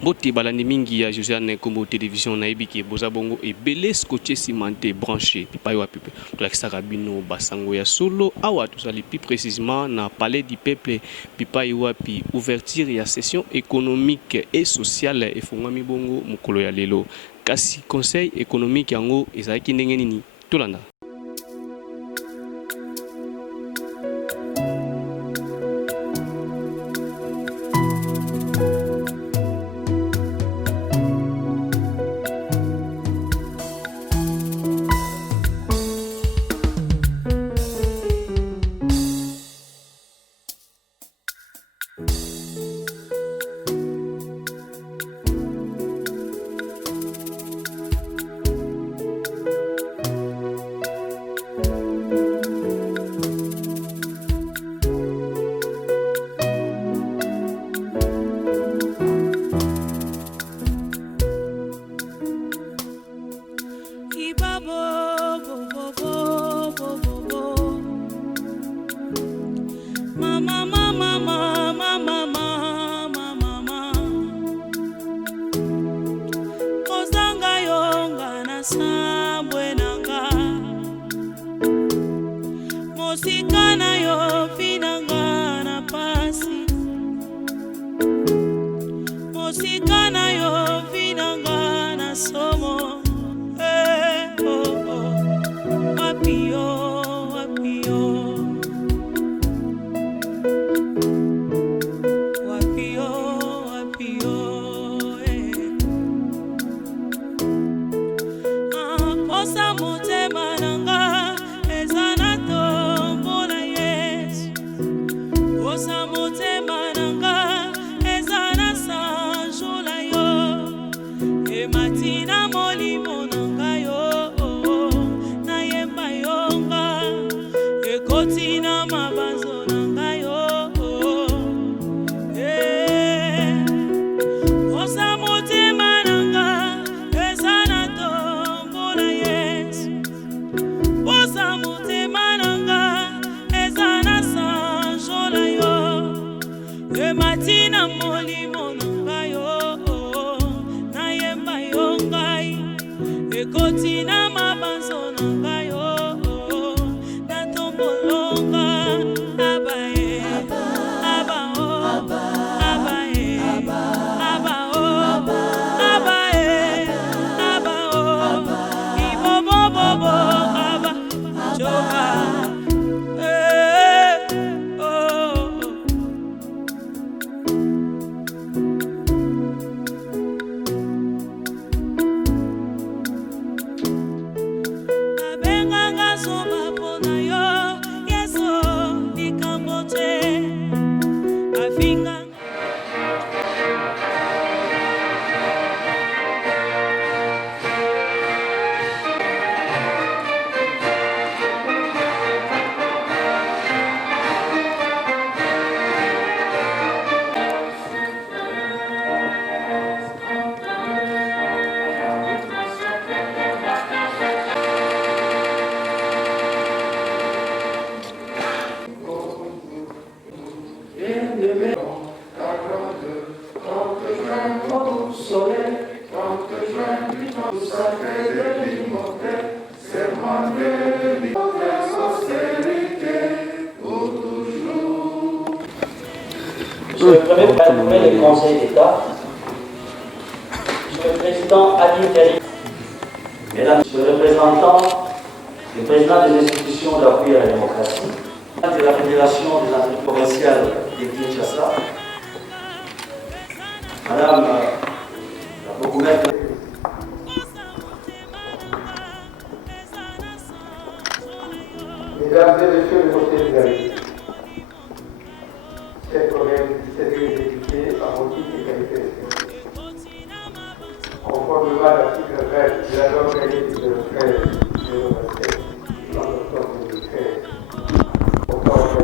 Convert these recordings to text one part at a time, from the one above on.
Mbote balandi mingi ya Josiane Kombo télévision na ebiki boza bongo et belé scotché cimenté branché pipa yo pipe to la kisarabino basango ya solo awa to sali plus précisément na palais du peuple pipa yo pi ouverture ya session économique et sociale et fongami bongo mukolo ya lelo kasi conseil économique yango ezaki ndenge nini tolanda. Monsieur le Premier président du Conseil d'État, Monsieur le Président Ali Karim, Mesdames, Monsieur le représentant, le président des institutions d'appui à la démocratie, de la Fédération des entreprises provinciales de Kinshasa, Madame la Procureure. Mesdames et Messieurs les conseillers, chers collègues du service des députés à motif et qualité conformément à l'article 20 de la loi organique de 13 2027 du 30 octobre 2013, au cas où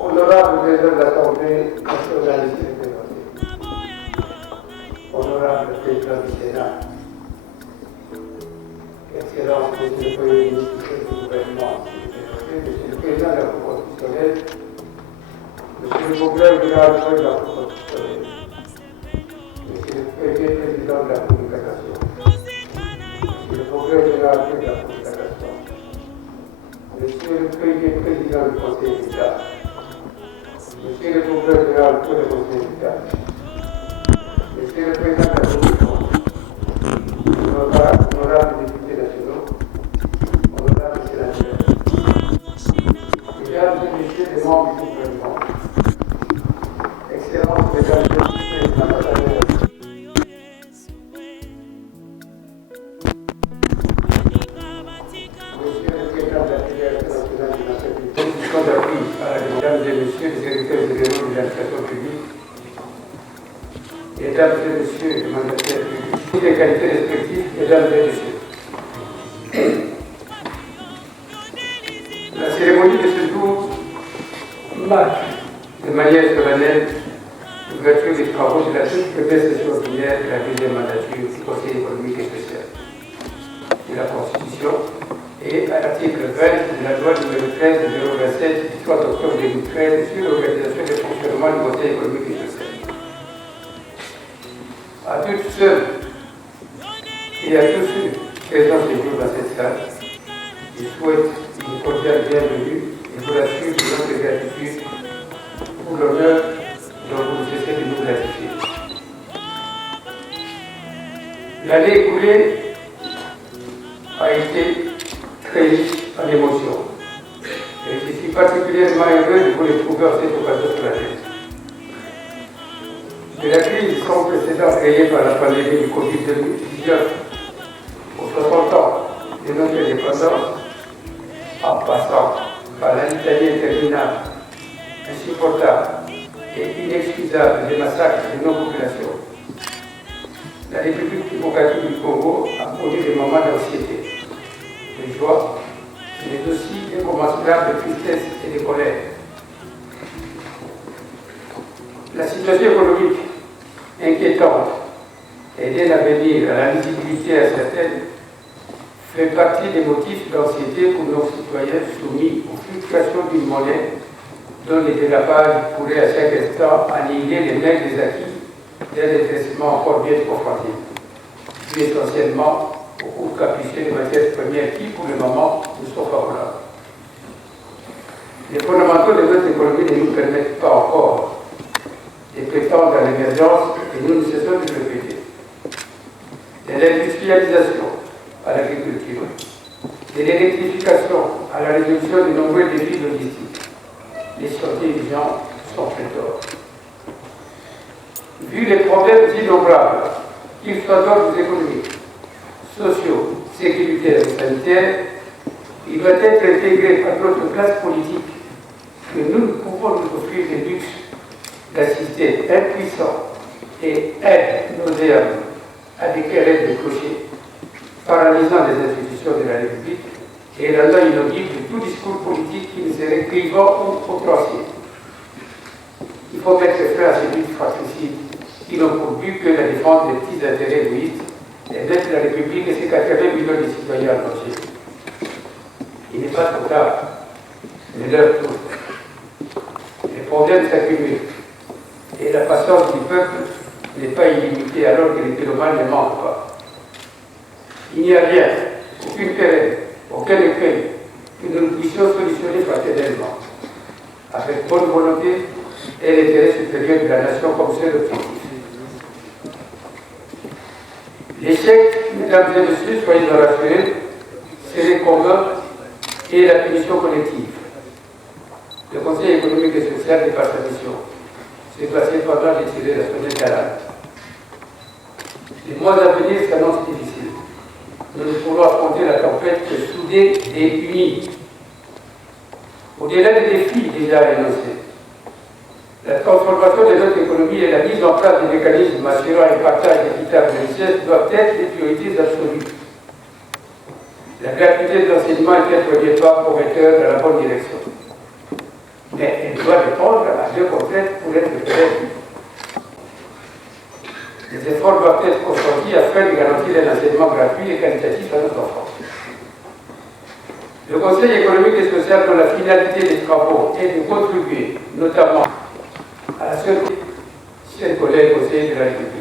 Honorable président de l'Assemblée, Assemblée nationale ici représentée, honorable président du Sénat, Excellence, Monsieur le Premier ministre du gouvernement, Monsieur le Président de la Cour constitutionnelle, Monsieur le Procureur général de la Cour constitutionnelle, Monsieur le Président de la Cour de cassation, Monsieur le Procureur général de la Cour de cassation, Monsieur le Président du Conseil d'État, Monsieur le Procureur général pour le Conseil d'État, Monsieur le Président de la Commission, honorables députés nationaux, honorables sénateurs, Mesdames et Messieurs les membres du gouvernement, Excellences, Mesdames et Messieurs les ambassadeurs, Monsieur le Président de la Fédération nationale de la sécurité, d'appui à la Mesdames et Messieurs les secrétaires généraux de l'administration publique, Mesdames et Messieurs les mandataires publics, toutes les qualités respectives, Mesdames et Messieurs. La cérémonie de ce jour marque de manière solennelle l'ouverture des travaux de la toute première session ordinaire de la deuxième mandature du Conseil économique et social de la Constitution et à l'article 20 de la loi numéro 13 de 027 du 3 octobre 2013 sur l'organisation et le fonctionnement du Conseil économique et social. À toutes ceux et à tous ceux présents ce jour dans cette salle, je souhaite une cordiale bienvenue et vous rassure de notre gratitude pour l'honneur dont vous cessez de nous gratifier. L'année écoulée a été très riche en émotions. Et je suis particulièrement heureux de vous les trouver en cette occasion solennelle. De la crise sans précédent créée par la pandémie du Covid-19 aux 60 ans de notre indépendance, en passant par la litanie interminable, insupportable et inexcusable des massacres de nos populations, la République démocratique du Congo a connu des moments d'anxiété, de joie, mais aussi d'incommensurables tristesse et de colère. La situation économique inquiétante et dès l'avenir à la lisibilité incertaine fait partie des motifs d'anxiété pour nos citoyens soumis aux fluctuations d'une monnaie dont les dérapages pourraient à chaque instant annihiler les mains des acquis d'un redressement encore bien confronté, dû essentiellement aux coûts capricieux des matières premières qui, pour le moment, nous sont favorables. Les fondamentaux de notre économie ne nous permettent pas encore de prétendre à l'émergence et nous ne cessons de le répéter. De l'industrialisation à l'agriculture, de l'électrification à la résolution de nombreux défis logistiques, les dirigeants sont pléthores. Vu les problèmes innombrables, qu'ils soient d'ordre économiques, sociaux, sécuritaires ou sanitaires, il doit être intégré par notre classe politique que nous ne pouvons nous offrir le luxe d'assister impuissants et nauséablement à des querelles de clochers, paralysant les institutions de la République et rendant inaudible tout discours politique qui nous serait clivant ou outrancier. Il faut mettre fin à ces luttes fratricides qui n'ont pour but que la défense des petits intérêts égoïstes et mettre la République et ses 80 millions de citoyens en danger. Il n'est pas trop tard, mais l'heure tourne. Les problèmes s'accumulent et la patience du peuple n'est pas illimitée alors que les pyromanes ne manquent pas. Il n'y a rien, aucune querelle, aucun écueil que nous puissions solutionner fraternellement, avec bonne volonté et l'intérêt supérieur de la nation comme seul objectif. L'échec, mesdames et messieurs, soyez rassurés, serait commun et la punition collective. Le Conseil économique et social n'est pas sa mission. C'est passé pendant de tirer la sonnette d'alarme. Les mois à venir s'annoncent difficiles. Nous ne pourrons affronter la tempête que soudés et unis. Au-delà des défis déjà énoncés, la transformation de notre économie et la mise en place des mécanismes assurant un partage équitable de richesses doivent être des priorités absolues. La gratuité de l'enseignement est un premier pas prometteur dans la bonne direction. Mais elle doit répondre à deux contraintes pour être pérenne. Des efforts doivent être consentis afin de garantir un enseignement gratuit et qualitatif à nos enfants. Le Conseil économique et social, dont la finalité des travaux est de contribuer notamment à la sûreté, chers collègues conseillers de la République.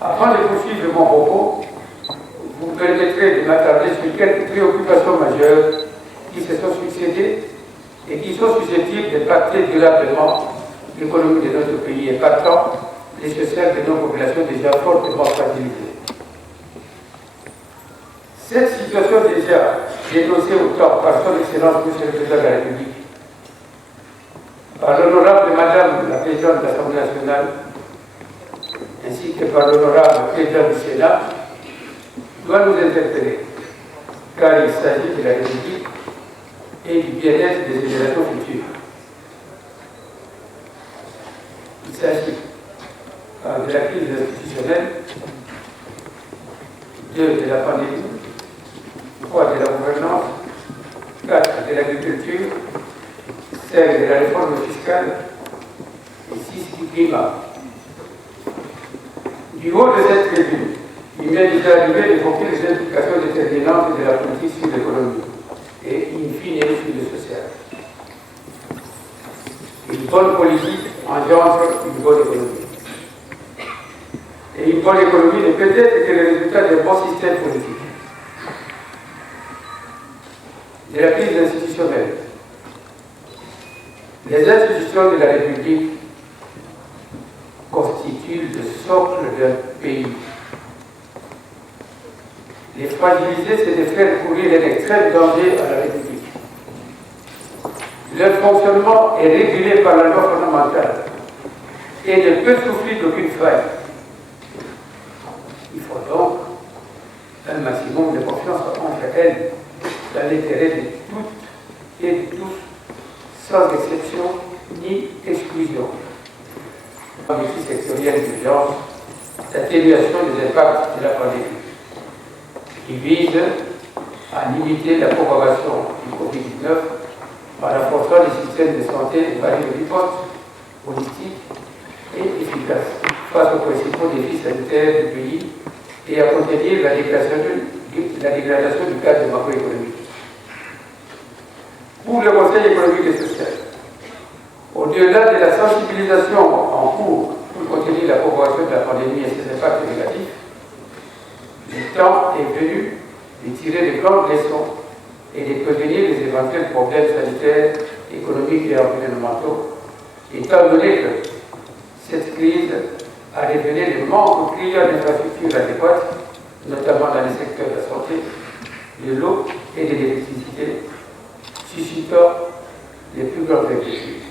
Avant de poursuivre mon propos, vous me permettrez de m'attarder sur quelques préoccupations majeures qui se sont succédées et qui sont susceptibles d'impacter durablement l'économie de notre pays et partant les sociales de nos populations déjà fortement fragilisées. Cette situation déjà dénoncée autant par son Excellence Monsieur le Président de la République, par l'honorable Madame la Présidente de l'Assemblée nationale, ainsi que par l'honorable Président du Sénat, doit nous interpeller, car il s'agit de la République et du bien-être des générations futures. Il s'agit de la crise institutionnelle, 2 de la pandémie, 3 de la gouvernance, 4 de l'agriculture, 5 de la réforme fiscale et 6 du climat. Du haut de cette tribune, il m'est déjà arrivé d'évoquer les implications déterminantes de la politique sur l'économie et, in fine, sur le social. Une bonne politique engendre une bonne économie. Et une bonne économie ne peut être que le résultat d'un bon système politique. De la crise institutionnelle. Les institutions de la République constituent le socle d'un pays. Les fragiliser, c'est de faire courir un extrême danger à la République. Leur fonctionnement est régulé par la loi fondamentale et ne peut souffrir d'aucune faille. Il faut donc un maximum de confiance entre elles dans l'intérêt de toutes et de tous, sans exception ni exclusion. L'objectif sectoriel d'urgence d'atténuation des impacts de la pandémie, qui vise à limiter la propagation du Covid-19 en renforçant les systèmes de santé par une réponse politique et efficace face aux principaux défis sanitaires du pays et à contenir la dégradation du cadre macroéconomique. Pour le Conseil économique et social, au-delà de la sensibilisation en cours pour contenir la propagation de la pandémie et ses impacts négatifs, le temps est venu de tirer les grandes leçons et de prévenir les éventuels problèmes sanitaires, économiques et environnementaux, étant donné que cette crise a révélé le manque criant d'infrastructures adéquates, notamment dans les secteurs de la santé, de l'eau et de l'électricité, suscitant les plus grandes inquiétudes.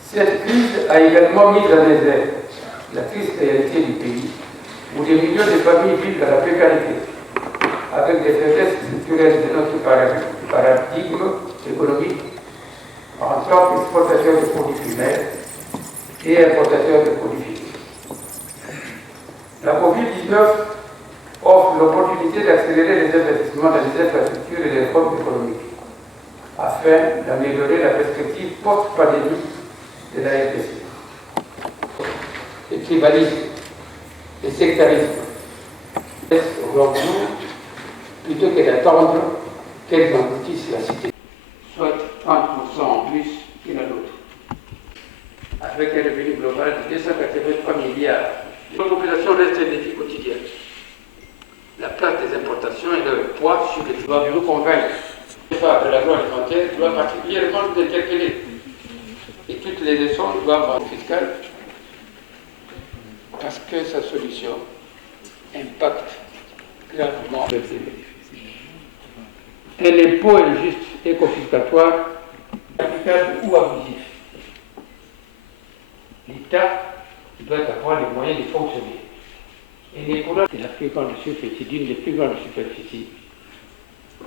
Cette crise a également mis en exergue la triste réalité du pays, où des millions de familles vivent dans la précarité, avec des faiblesses structurelles de notre paradigme économique en tant qu'exportateur de produits primaires et importateur de produits finis. La Covid-19 offre l'opportunité d'accélérer les investissements dans les infrastructures et les réformes économiques, afin d'améliorer la perspective post-pandémie de la RDC. Le tribalisme, le sectarisme, au grand jour, plutôt que d'attendre qu'elles engloutissent la cité, soit 30% en plus que la nôtre, avec un revenu global de 283 milliards. La population reste un défi quotidien. La place des importations et leur poids sur les doit nous convaincre. Le phare de l'agroalimentaire doit particulièrement nous interpeller. Et toutes les leçons doivent être fiscales parce que sa solution impacte gravement les bénéfices. Un impôt injuste et confiscatoire, applicable ou abusif. L'État doit avoir les moyens de fonctionner. Et les courants de la plus grande superficie, d'une des plus grandes superficies,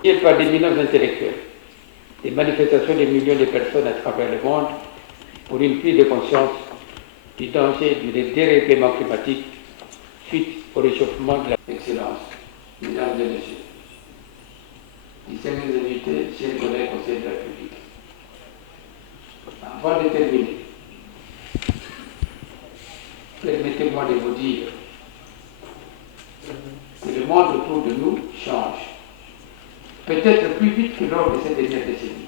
et par des éminents intellectuels, des manifestations de millions de personnes à travers le monde pour une prise de conscience du danger du dérèglement climatique suite au réchauffement de l'excellence. Mesdames et messieurs, distingués invités, chers collègues conseillers de la République, Avant de terminer, permettez-moi de vous dire que le monde autour de nous change, peut-être plus vite que lors de ces dernières décennies.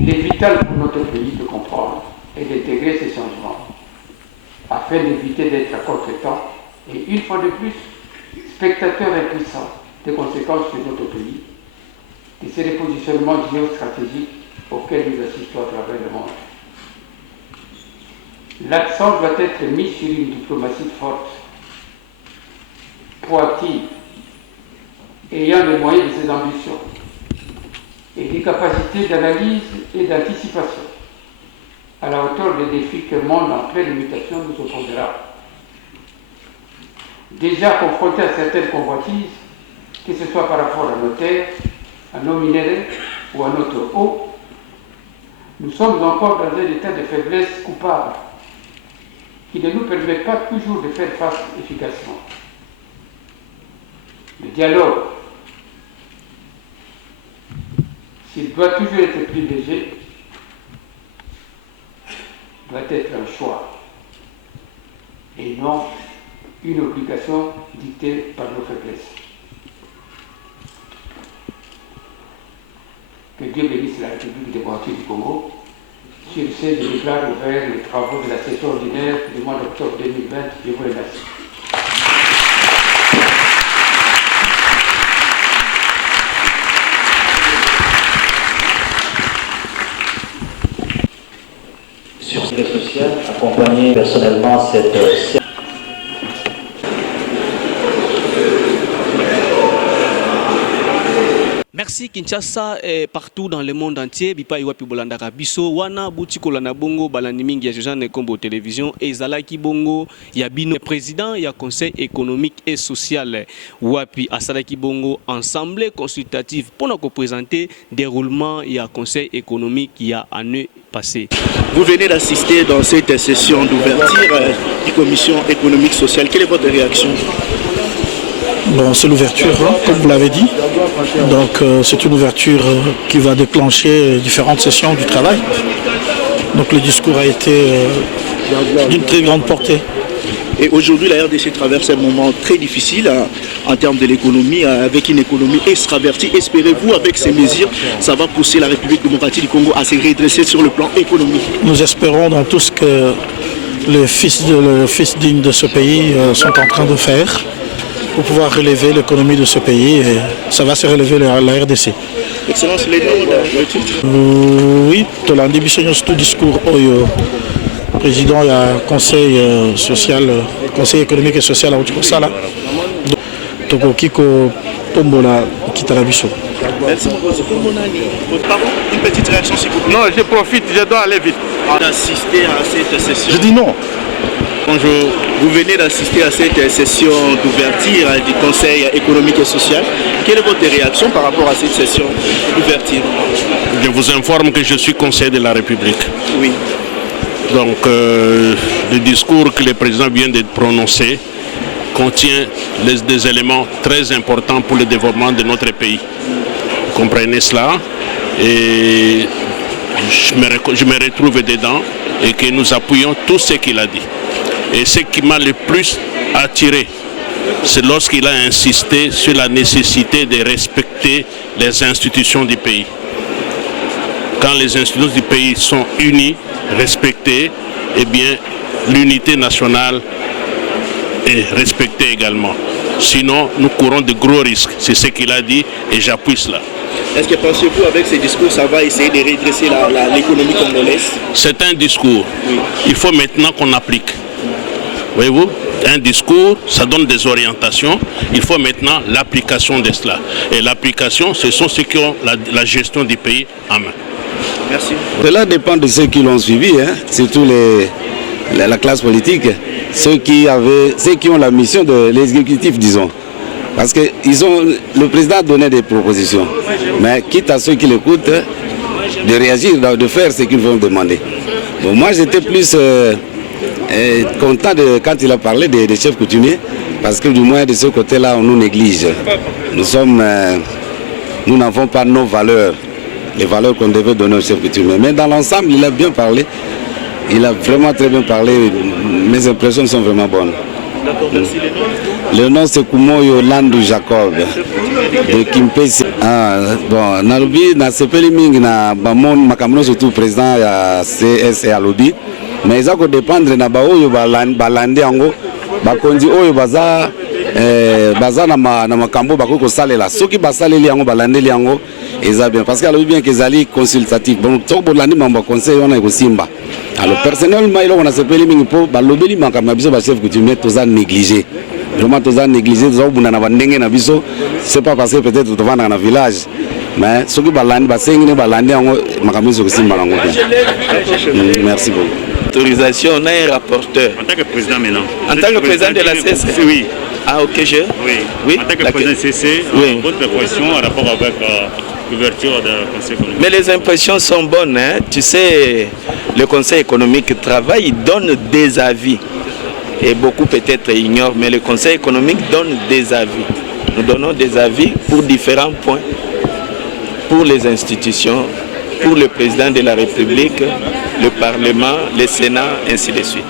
Il est vital pour notre pays de comprendre et d'intégrer ces changements, afin d'éviter d'être à contre-temps et, une fois de plus, spectateurs impuissants des conséquences de notre pays, et ces repositionnements géostratégiques auxquels nous assistons à travers le monde. L'accent doit être mis sur une diplomatie forte, proactive, ayant les moyens de ses ambitions et des capacités d'analyse et d'anticipation à la hauteur des défis que le monde en pleine mutation nous opposera. Déjà confrontés à certaines convoitises, que ce soit par rapport à nos terres, à nos minéraux ou à notre eau, nous sommes encore dans un état de faiblesse coupable qui ne nous permet pas toujours de faire face efficacement. Le dialogue, s'il doit toujours être privilégié, doit être un choix et non une obligation dictée par nos faiblesses. Que Dieu bénisse la République démocratique du Congo. Sur ce, je déclare ouvert les travaux de la session ordinaire du mois d'octobre 2020. Je vous remercie. Sur ce social, accompagner personnellement cette Merci Kinshasa partout dans le monde entier bipa iwapi bolandaka biso wana butikola na bongo balandi mingi ya Jean Nekombo télévision ezalaki bongo ya bino président ya conseil économique et social wapi asalaki bongo assemblée consultative pour nous présenter déroulement ya conseil économique ya année passée. Vous venez d'assister dans cette session d'ouverture du commission économique sociale. Quelle est votre réaction? Bon, c'est l'ouverture, hein, comme vous l'avez dit. Donc c'est une ouverture qui va déclencher différentes sessions du travail. Donc le discours a été d'une très grande portée. Et aujourd'hui, la RDC traverse un moment très difficile en termes de l'économie, avec une économie extravertie. Espérez-vous, avec ces mesures, ça va pousser la République démocratique du Congo à se redresser sur le plan économique? Nous espérons dans tout ce que les fils dignes de ce pays sont en train de faire pour pouvoir relever l'économie de ce pays, et ça va se relever la RDC. Excellence, les noms, le titre? Oui, de l'ambition tout discours au président du conseil social, conseil économique et social à Outikosala. Donc, Kiko Tombola Kitarabiso. Merci beaucoup. Pardon, une petite réaction s'il vous plaît. Non, je profite, je dois aller vite. D'assister à cette session. Je dis non. Bonjour, vous venez d'assister à cette session d'ouverture du Conseil économique et social. Quelle est votre réaction par rapport à cette session d'ouverture? Je vous informe que je suis conseiller de la République. Oui. Donc, le discours que le président vient de prononcer contient des éléments très importants pour le développement de notre pays. Vous comprenez cela? Et je me retrouve dedans et que nous appuyons tout ce qu'il a dit. Et ce qui m'a le plus attiré, c'est lorsqu'il a insisté sur la nécessité de respecter les institutions du pays. Quand les institutions du pays sont unies, respectées, eh bien, l'unité nationale est respectée également. Sinon, nous courons de gros risques. C'est ce qu'il a dit et j'appuie cela. Est-ce que pensez-vous avec ces discours, ça va essayer de redresser l'économie congolaise? C'est un discours. Oui. Il faut maintenant qu'on applique. Voyez-vous, un discours, ça donne des orientations. Il faut maintenant l'application de cela. Et l'application, ce sont ceux qui ont la gestion du pays en main. Merci. Cela dépend de ceux qui l'ont suivi, hein, surtout la classe politique, ceux qui ont la mission de l'exécutif, disons. Parce que le président a donné des propositions, mais quitte à ceux qui l'écoutent, de réagir, de faire ce qu'ils vont demander. Bon, moi, j'étais plus content quand il a parlé des chefs coutumiers, parce que du moins de ce côté-là, on nous néglige. Nous n'avons pas nos valeurs les valeurs qu'on devait donner au chef coutumier. Mais dans l'ensemble, il a bien parlé. Il a vraiment très bien parlé. Mes impressions sont vraiment bonnes. D'accord, merci. Le nom c'est Kumoyo Landu Jacob de Kimpesi. Bon, Nalobi na sepeli mingi na bamon makamno surtout président ya CS et Alobi. Mais ils ont dépendre na baoyo balandi ango bakonzi oyo baza baza na makambo bakoko salela. Soki basaleli ango balandeli ango eza bien parce que Alobi bien que zali consultatif. Bon, to bolandi mamba conseil on a ko simba. Alors personnellement il on a sepeli mingi po balobeli makama biso ba chef coutumier toza négligé. Vraiment toza négligé toza buna na bandenge na biso. C'est pas parce que peut-être to vanda na village. Mais soki balandi basengi ne balandi ango makama biso ko simba nango. Merci beaucoup. Autorisation, on a un rapporteur. En tant que président maintenant. En tant que président de la CC. Oui. Ah ok, oui. En tant que président de la CC, votre position en rapport avec l'ouverture du Conseil économique. Mais les impressions sont bonnes. Hein? Tu sais, le Conseil économique travaille, il donne des avis. Et beaucoup peut-être ignorent, mais le Conseil économique donne des avis. Nous donnons des avis pour différents points, pour les institutions, pour le président de la République, le Parlement, le Sénat, ainsi de suite.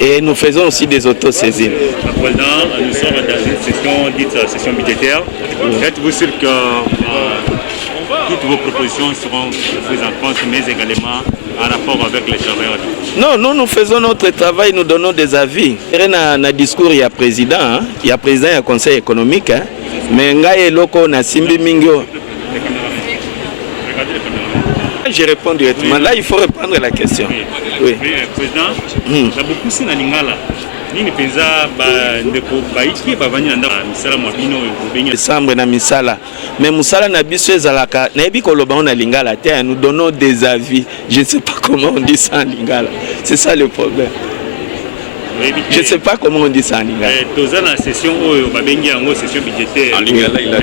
Et nous faisons aussi des autosaisines. Président, nous sommes dans une session dite session budgétaire. Êtes-vous sûr que toutes vos propositions seront prises en compte, mais également en rapport avec les travailleurs? Non, nous faisons notre travail, nous donnons des avis. Dans un discours, il y a président, il y a président, il y a conseil économique. Mais il y a loko na simbi mingyo. Je réponds directement. Là, il faut répondre à la question. Oui. Président, il y a beaucoup de Lingala. Décembre na misala. Mais musala na biso ezalaka. Na yebi koloba na Lingala te, nous donnons des avis. Je ne sais pas comment on dit ça en Lingala. C'est ça le problème. Je ne sais pas comment on dit ça en Lingala. Dans la session session budgétaire. En Lingala, il a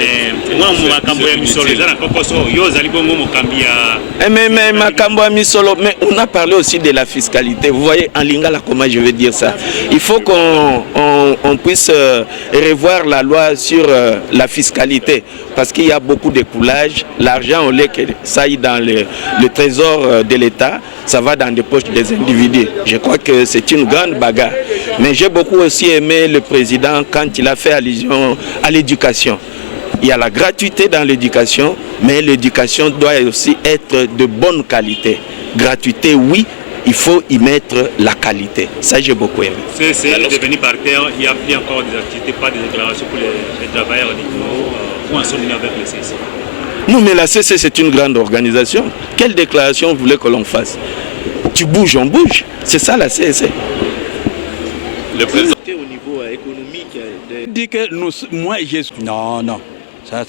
mais on a parlé aussi de la fiscalité. Vous voyez en Lingala comment je veux dire ça. Il faut qu'on puisse revoir la loi sur la fiscalité. Parce qu'il y a beaucoup de coulage. L'argent, on que ça aille dans le trésor de l'État. Ça va dans les poches des individus. Je crois que c'est une grande bagarre. Mais j'ai beaucoup aussi aimé le président quand il a fait allusion à l'éducation. Il y a la gratuité dans l'éducation, mais l'éducation doit aussi être de bonne qualité. Gratuité, oui, il faut y mettre la qualité. Ça, j'ai beaucoup aimé. C'est devenu par terre, il n'y a plus encore des activités, pas des déclarations pour les travailleurs ou en sommes avec le CC. Non, mais la CC, c'est une grande organisation. Quelle déclaration vous voulez que l'on fasse? Tu bouges, on bouge. C'est ça la CC. Le président au niveau économique dit que moi, non.